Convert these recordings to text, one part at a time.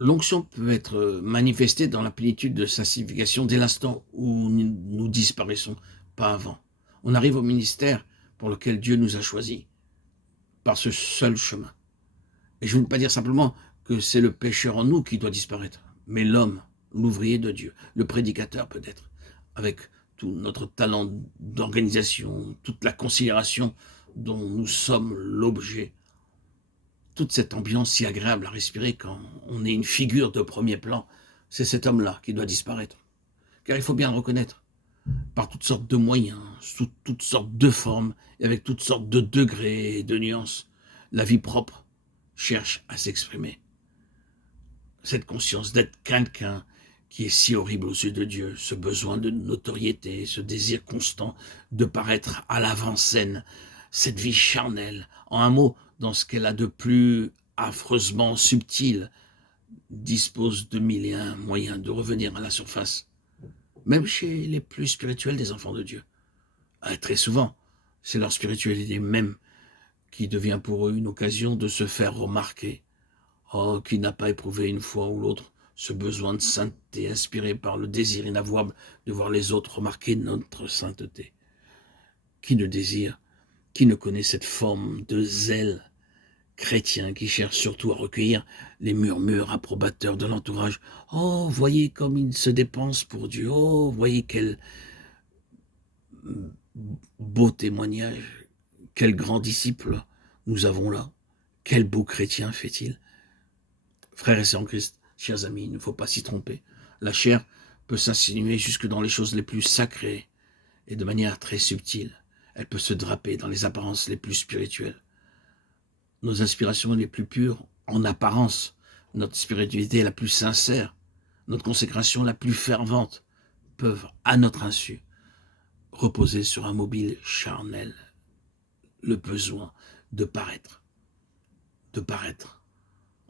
L'onction peut être manifestée dans la plénitude de sa signification dès l'instant où nous disparaissons, pas avant. On arrive au ministère pour lequel Dieu nous a choisis, par ce seul chemin. Et je ne veux pas dire simplement que c'est le pécheur en nous qui doit disparaître, mais l'homme, l'ouvrier de Dieu, le prédicateur peut-être, avec tout notre talent d'organisation, toute la considération dont nous sommes l'objet, toute cette ambiance si agréable à respirer quand on est une figure de premier plan, c'est cet homme-là qui doit disparaître. Car il faut bien le reconnaître, par toutes sortes de moyens, sous toutes sortes de formes, et avec toutes sortes de degrés et de nuances, la vie propre cherche à s'exprimer. Cette conscience d'être quelqu'un qui est si horrible aux yeux de Dieu, ce besoin de notoriété, ce désir constant de paraître à l'avant-scène, cette vie charnelle, en un mot, dans ce qu'elle a de plus affreusement subtil, dispose de mille et un moyens de revenir à la surface, même chez les plus spirituels des enfants de Dieu. Très souvent, c'est leur spiritualité même qui devient pour eux une occasion de se faire remarquer. Oh, qui n'a pas éprouvé une fois ou l'autre ce besoin de sainteté inspiré par le désir inavouable de voir les autres remarquer notre sainteté? Qui ne désire, qui ne connaît cette forme de zèle chrétien qui cherche surtout à recueillir les murmures approbateurs de l'entourage? Oh, voyez comme il se dépense pour Dieu. Oh, voyez quel beau témoignage, quel grand disciple nous avons là. Quel beau chrétien fait-il? Frères et sœurs en Christ, chers amis, il ne faut pas s'y tromper. La chair peut s'insinuer jusque dans les choses les plus sacrées et de manière très subtile. Elle peut se draper dans les apparences les plus spirituelles. Nos inspirations les plus pures, en apparence, notre spiritualité la plus sincère, notre consécration la plus fervente, peuvent, à notre insu, reposer sur un mobile charnel, le besoin de paraître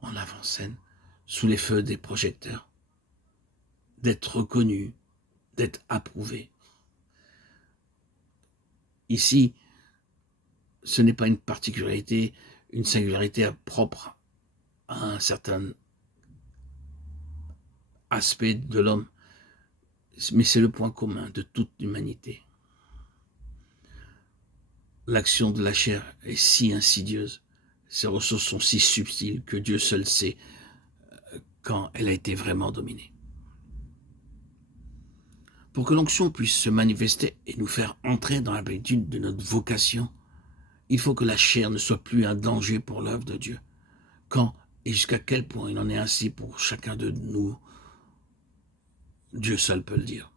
en avant-scène, sous les feux des projecteurs, d'être reconnu, d'être approuvé. Ici, ce n'est pas une particularité, une singularité propre à un certain aspect de l'homme, mais c'est le point commun de toute l'humanité. L'action de la chair est si insidieuse, ses ressources sont si subtiles que Dieu seul sait quand elle a été vraiment dominée. Pour que l'onction puisse se manifester et nous faire entrer dans la plénitude de notre vocation, il faut que la chair ne soit plus un danger pour l'œuvre de Dieu. Quand et jusqu'à quel point il en est ainsi pour chacun de nous, Dieu seul peut le dire.